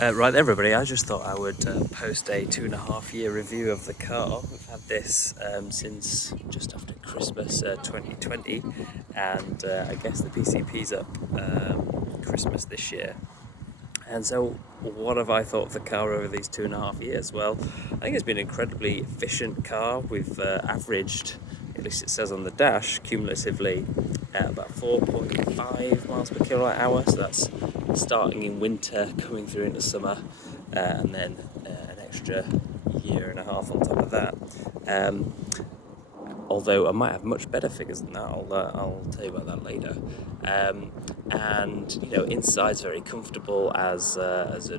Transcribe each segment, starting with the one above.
Right, everybody, I just thought I would post a 2.5 year review of the car. We've had this since just after Christmas 2020, and I guess the PCP's up Christmas this year. And so, what have I thought of the car over these 2.5 years? Well, I think it's been an incredibly efficient car. We've averaged, at least it says on the dash, cumulatively about 4.5 miles per kilowatt hour. So that's starting in winter, coming through into summer, and then an extra 1.5 years on top of that. Although I might have much better figures than that, I'll tell you about that later. And you know, inside's very comfortable as a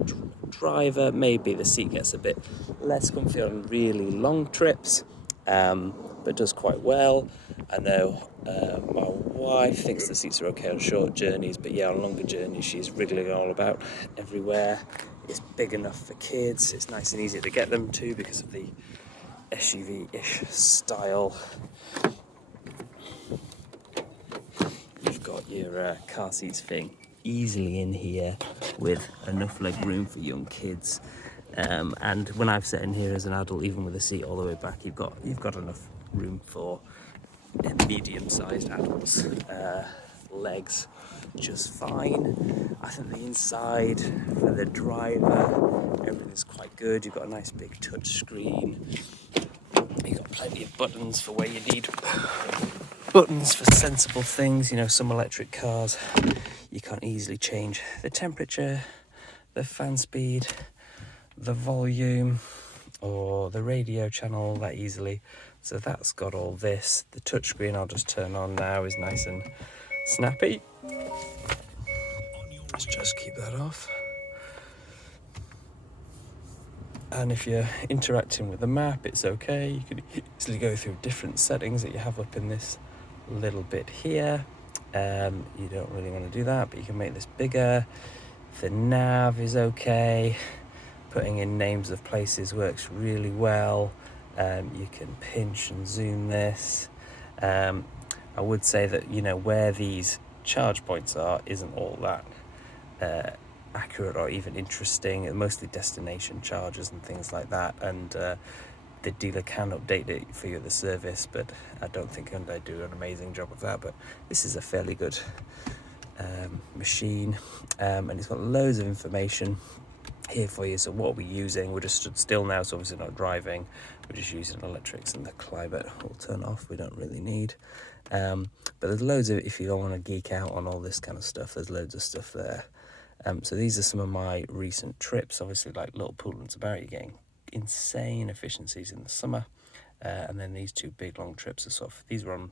driver. Maybe the seat gets a bit less comfy on really long trips, but does quite well. I know my wife thinks the seats are okay on short journeys, but yeah, on longer journeys she's wriggling all about everywhere. It's big enough for kids. It's nice and easy to get them to because of the SUV-ish style. You've got your car seats fitting easily in here with enough leg room for young kids. And when I've sat in here as an adult, even with a seat all the way back, you've got enough room for medium-sized adults. Legs just fine. I think the inside for the driver, everything's quite good. You've got a nice big touch screen. You've got plenty of buttons for where you need buttons for sensible things. You know, some electric cars, you can't easily change the temperature, the fan speed, the volume, or the radio channel that easily. So that's got all this. The touchscreen I'll just turn on now is nice and snappy. Let's just keep that off. And if you're interacting with the map, it's okay. You can easily go through different settings that you have up in this little bit here. You don't really want to do that, but you can make this bigger. The nav is okay. Putting in names of places works really well. You can pinch and zoom this. I would say that, you know, where these charge points are isn't all that accurate or even interesting. Mostly destination charges and things like that, and the dealer can update it for you at the service, but I don't think Hyundai do an amazing job of that. But this is a fairly good machine, and it's got loads of information here for you. So what are we using? We're just stood still now, so obviously not driving. We're just using electrics, and the climate will turn off. We don't really need. But there's loads of, if you don't want to geek out on all this kind of stuff, there's loads of stuff there. So these are some of my recent trips. Obviously, like Little Pool and Barry, you're getting insane efficiencies in the summer. And then these two big long trips are sort of, these were on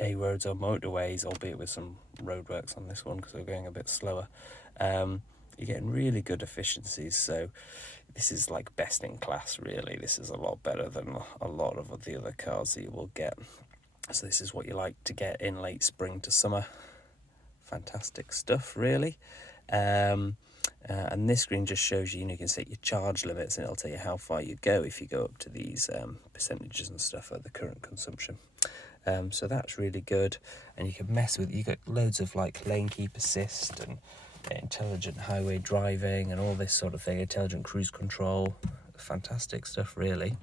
A roads or motorways, albeit with some roadworks on this one because we're going a bit slower. You're getting really good efficiencies. So this is like best in class, really. This is a lot better than a lot of the other cars that you will get. So this is what you like to get in late spring to summer. Fantastic stuff, really. And this screen just shows you, you can set your charge limits, and it'll tell you how far you go if you go up to these percentages and stuff at the current consumption. So that's really good. And you can mess with, you got loads of like lane keep assist and intelligent highway driving and all this sort of thing, intelligent cruise control. Fantastic stuff, really.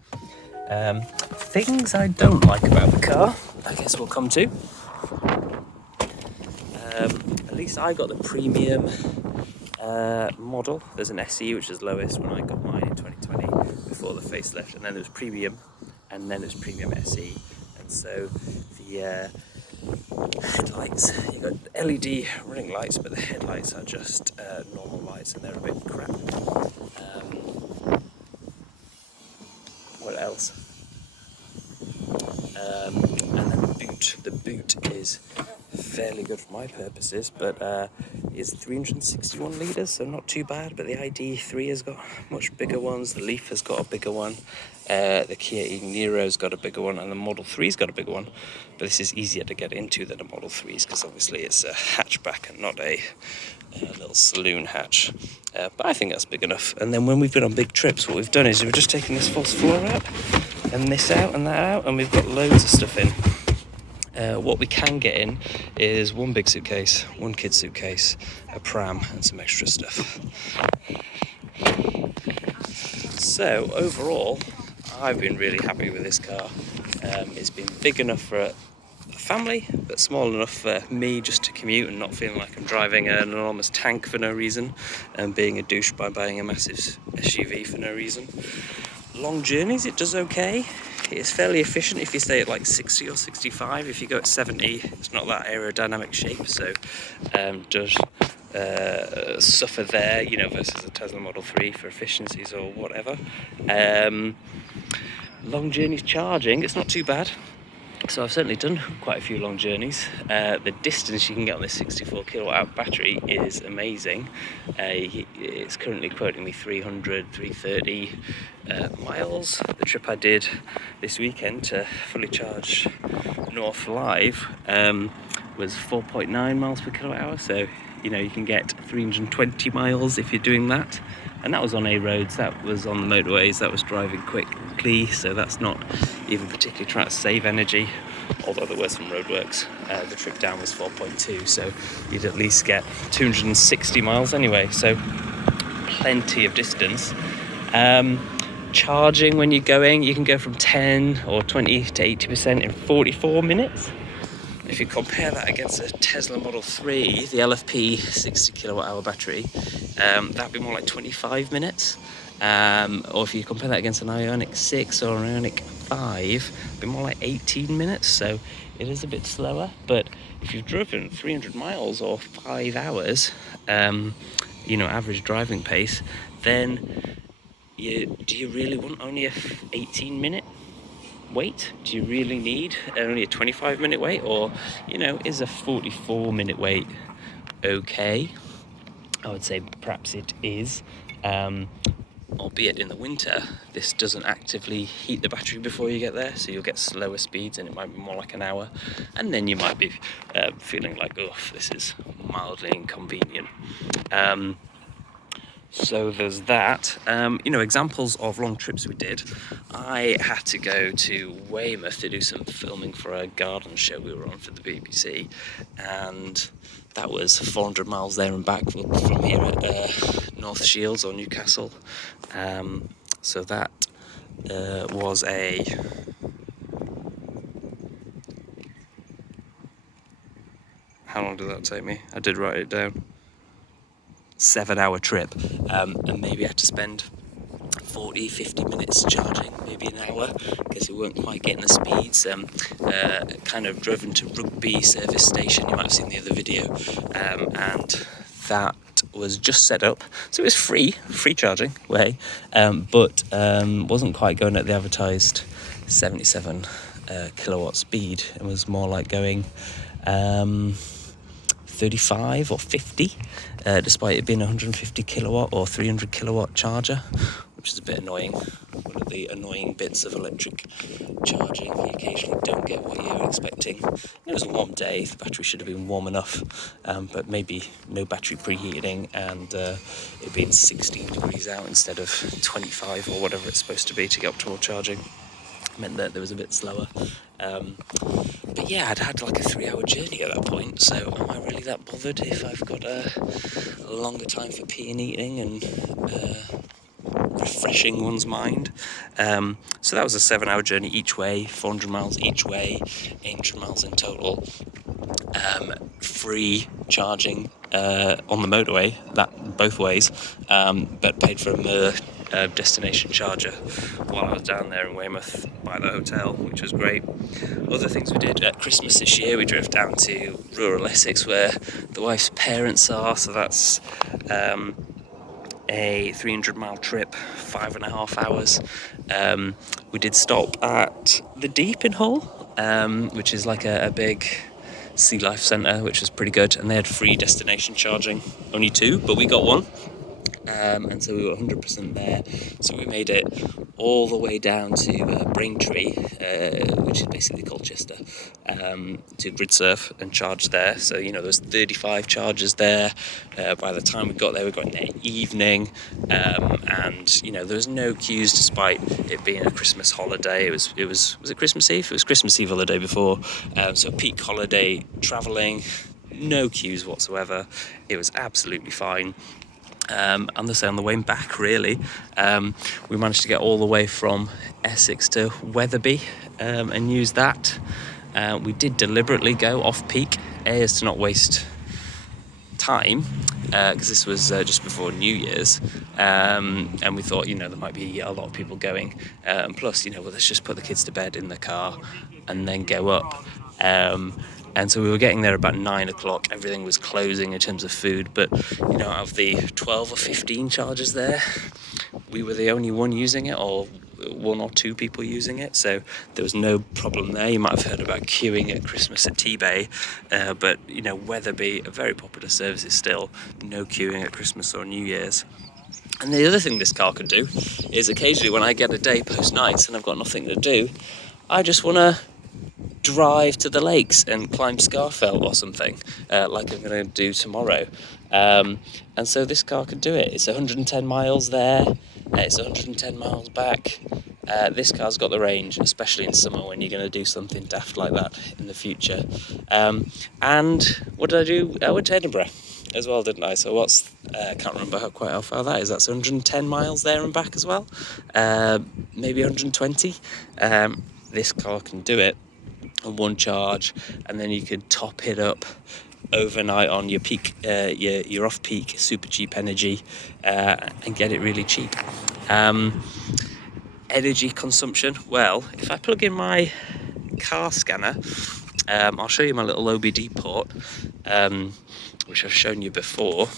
Things I don't like about the car, I guess we'll come to. At least I got the premium model. There's an SE, which is lowest when I got mine in 2020 before the facelift, and then there's premium, and then there's premium SE. And so the headlights, you've got LED running lights, but the headlights are just normal lights, and they're a bit crap. What else? And then the boot is fairly good for my purposes, but is 361 litres, so not too bad. But the ID3 has got much bigger ones, the Leaf has got a bigger one, the Kia e-Nero's got a bigger one, and the Model 3's got a bigger one. But this is easier to get into than a Model 3's because obviously it's a hatchback and not a little saloon hatch. But I think that's big enough. And then when we've been on big trips, what we've done is we've just taken this false floor out and this out and that out, and we've got loads of stuff in. What we can get in is one big suitcase, one kid suitcase, a pram, and some extra stuff. So overall, I've been really happy with this car. It's been big enough for a family, but small enough for me just to commute and not feeling like I'm driving an enormous tank for no reason, and being a douche by buying a massive SUV for no reason. Long journeys, it does okay. It's fairly efficient if you stay at like 60 or 65. If you go at 70, it's not that aerodynamic shape, so does suffer there, you know, versus a Tesla Model 3 for efficiencies or whatever. Long journeys charging, it's not too bad. So I've certainly done quite a few long journeys. The distance you can get on this 64 kilowatt hour battery is amazing. It's currently quoting me 300, 330 miles. The trip I did this weekend to fully charge North Live was 4.9 miles per kilowatt hour. So, you know, you can get 320 miles if you're doing that. And that was on A roads, that was on the motorways, that was driving quickly, so that's not even particularly trying to save energy, although there were some roadworks. The trip down was 4.2, so you'd at least get 260 miles anyway, so plenty of distance. Charging when you're going, you can go from 10 or 20 to 80% in 44 minutes. If you compare that against a Tesla Model 3, the LFP 60 kilowatt hour battery, that'd be more like 25 minutes. Or if you compare that against an Ioniq 6 or an Ioniq 5, it'd be more like 18 minutes. So it is a bit slower, but if you've driven 300 miles or 5 hours, you know, average driving pace, then do you really want only a 18-minute wait? Do you really need only a 25-minute wait, or, you know, is a 44-minute wait okay? I would say perhaps it is, albeit in the winter this doesn't actively heat the battery before you get there, so you'll get slower speeds and it might be more like an hour, and then you might be feeling like, oh, this is mildly inconvenient. So there's that. You know, examples of long trips we did. I had to go to Weymouth to do some filming for a garden show we were on for the BBC, and that was 400 miles there and back from here at North Shields or Newcastle. So that was a... How long did that take me? I did write it down. 7-hour trip, and maybe I had to spend 40-50 minutes charging, maybe an hour, because we weren't quite getting the speeds. Kind of driven to Rugby service station, you might have seen the other video, and that was just set up, so it was free charging way, but wasn't quite going at the advertised 77 kilowatt speed. It was more like going 35 or 50, despite it being 150 kilowatt or 300 kilowatt charger, which is a bit annoying. One of the annoying bits of electric charging, you occasionally don't get what you're expecting. It was a warm day, the battery should have been warm enough, but maybe no battery preheating, and it being 16 degrees out instead of 25 or whatever it's supposed to be to get optimal charging meant that there was a bit slower. But yeah, I'd had like a 3-hour journey at that point, so am I really that bothered if I've got a longer time for peeing, eating and refreshing one's mind? So that was a 7-hour journey each way, 400 miles each way, 800 miles in total. Free charging on the motorway, that both ways, but paid for a destination charger while I was down there in Weymouth by the hotel, which was great. Other things we did at Christmas this year, we drove down to rural Essex where the wife's parents are, so that's a 300-mile trip, 5.5 hours. We did stop at the Deep in Hull, which is like a big sea life centre, which was pretty good, and they had free destination charging. Only 2, but we got 1. And so we were 100% there. So we made it all the way down to Braintree, which is basically Colchester, to grid surf and charge there. So, you know, there was 35 chargers there. By the time we got there in the evening, and, you know, there was no queues despite it being a Christmas holiday. Was it Christmas Eve? It was Christmas Eve or the day before. So peak holiday travelling, no queues whatsoever. It was absolutely fine. And the same on the way back, really. We managed to get all the way from Essex to Wetherby and use that. We did deliberately go off-peak, as to not waste time, because this was just before New Year's, and we thought, there might be a lot of people going, plus, let's just put the kids to bed in the car and then go up. And so we were getting there about 9 o'clock. Everything was closing in terms of food, but out of the 12 or 15 chargers there, we were the only one using it, or one or two people using it, so there was no problem there. You might have heard about queuing at Christmas at T-Bay, but Wetherby, a very popular service, is still no queuing at Christmas or New Year's. And the other thing this car can do is occasionally when I get a day post nights and I've got nothing to do, I just want to drive to the lakes and climb Scarfell or something, like I'm going to do tomorrow. And so this car can do it. It's 110 miles there, it's 110 miles back. This car's got the range, especially in summer when you're going to do something daft like that in the future. And what did I do? I went to Edinburgh as well, didn't I? So I can't remember quite how far that is. That's 110 miles there and back as well, maybe 120. This car can do it on one charge, and then you could top it up overnight on your peak, your off-peak super cheap energy, and get it really cheap. Energy consumption, well, if I plug in my car scanner, I'll show you my little OBD port, which I've shown you before.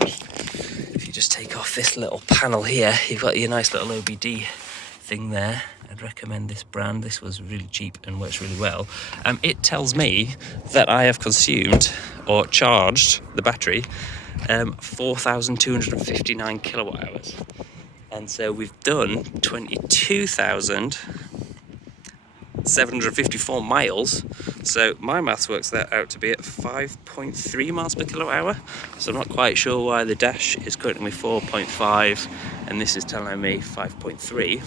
If you just take off this little panel here, you've got your nice little OBD thing there. I'd recommend this brand. This was really cheap and works really well. It tells me that I have consumed or charged the battery 4,259 kilowatt hours. And so we've done 22,754 miles. So my maths works that out to be at 5.3 miles per kilowatt hour. So I'm not quite sure why the dash is quoting me 4.5 and this is telling me 5.3.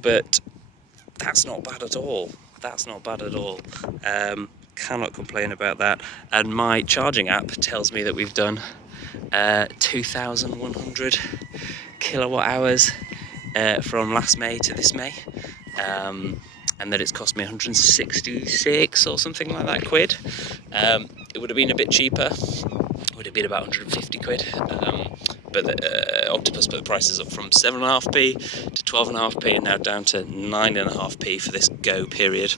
But that's not bad at all. Cannot complain about that. And my charging app tells me that we've done 2,100 kilowatt hours from last May to this May, and that it's cost me 166 or something like that quid. It would have been a bit cheaper. It would have been about 150 quid. But Octopus put the prices up from 7.5p to 12.5p and now down to 9.5p for this go period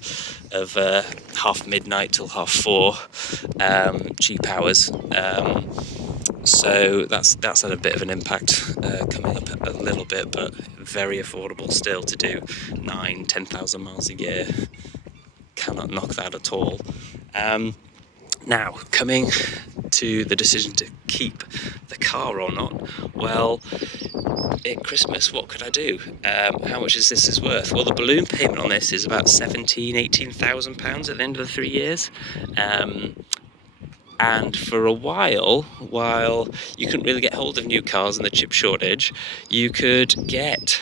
of half midnight till 4:30 cheap hours. So that's had a bit of an impact, coming up a little bit, but very affordable still to do 10,000 miles a year. Cannot knock that at all. Now, coming to the decision to keep the car or not, well, at Christmas, what could I do? How much is this worth? Well, the balloon payment on this is about £18,000 at the end of the 3 years. And for a while you couldn't really get hold of new cars and the chip shortage, you could get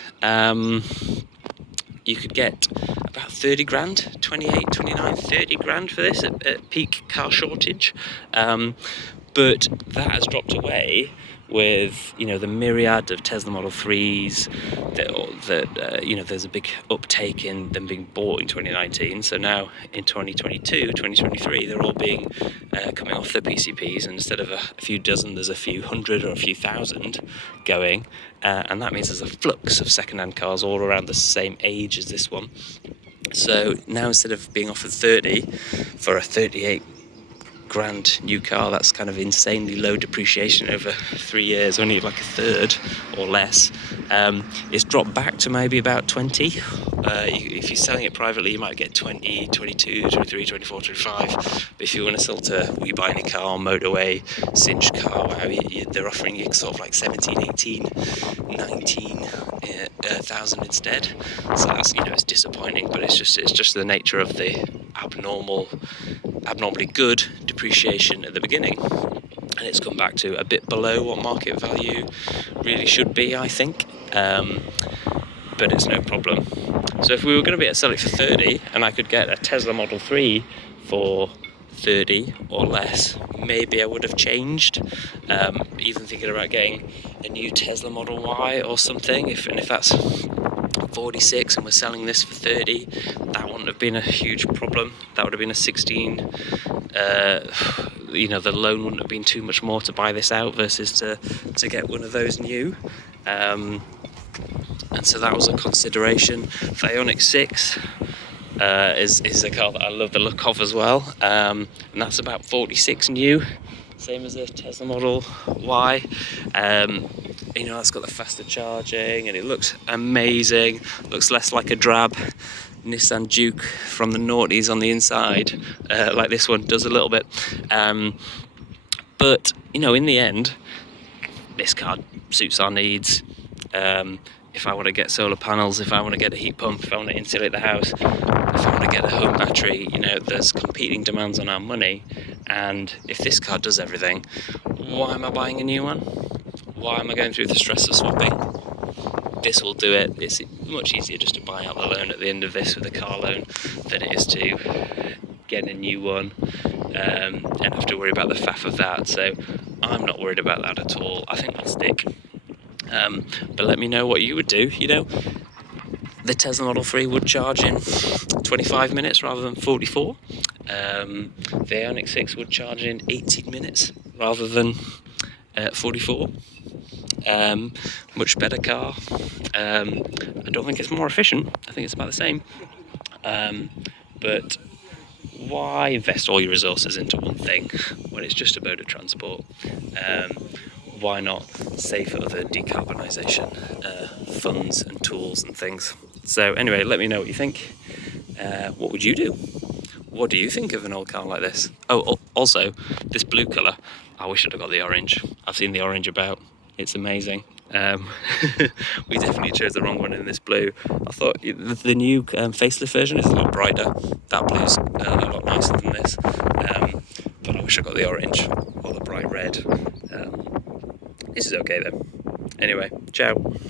about 30 grand, 28, 29, 30 grand for this at peak car shortage. But that has dropped away with, the myriad of Tesla Model 3s that there's a big uptake in them being bought in 2019. So now in 2022, 2023, they're all being coming off their PCPs, and instead of a few dozen, there's a few hundred or a few thousand going. And that means there's a flux of second-hand cars all around the same age as this one. So now instead of being offered 30 for a 38 grand new car, that's kind of insanely low depreciation over 3 years, only like a third or less. It's dropped back to maybe about 20. If you're selling it privately, you might get 20, 22, 23, 24, 25. But if you want to sell to We Buy Any Car, Motorway, Cinch Car, they're offering you sort of like 17, 18, 19,000 instead. So that's, it's disappointing, but it's just the nature of the abnormally good depreciation at the beginning, and it's come back to a bit below what market value really should be, I think, but it's no problem. So if we were going to be able to sell it for 30 and I could get a Tesla Model 3 for 30 or less, maybe I would have changed. Even thinking about getting a new Tesla Model Y or something, if that's 46 and we're selling this for 30, that wouldn't have been a huge problem. That would have been a 16. The loan wouldn't have been too much more to buy this out versus to get one of those new. And so that was a consideration. The Ioniq 6 is a car that I love the look of as well, and that's about 46 new, same as a Tesla Model Y. It's got the faster charging and it looks amazing. Looks less like a drab Nissan Juke from the noughties on the inside, like this one does a little bit. But in the end, this car suits our needs. If I want to get solar panels, if I want to get a heat pump, if I want to insulate the house, if I want to get a home battery, there's competing demands on our money. And if this car does everything, why am I buying a new one? Why am I going through the stress of swapping? This will do it. It's much easier just to buy out the loan at the end of this with a car loan than it is to get a new one and have to worry about the faff of that. So I'm not worried about that at all. I think I'll stick. But let me know what you would do. The Tesla Model 3 would charge in 25 minutes rather than 44. The Ioniq 6 would charge in 18 minutes rather than 44. Much better car. I don't think it's more efficient. I think it's about the same. But why invest all your resources into one thing when it's just a mode of transport? Why not save for other decarbonisation funds and tools and things? So anyway, let me know what you think. What would you do? What do you think of an old car like this? Oh, also, this blue colour, I wish I'd have got the orange. I've seen the orange about. It's amazing. We definitely chose the wrong one in this blue. I thought the new facelift version is a lot brighter. That blue's a lot nicer than this. But I wish I got the orange or the bright red. This is okay though. Anyway, ciao.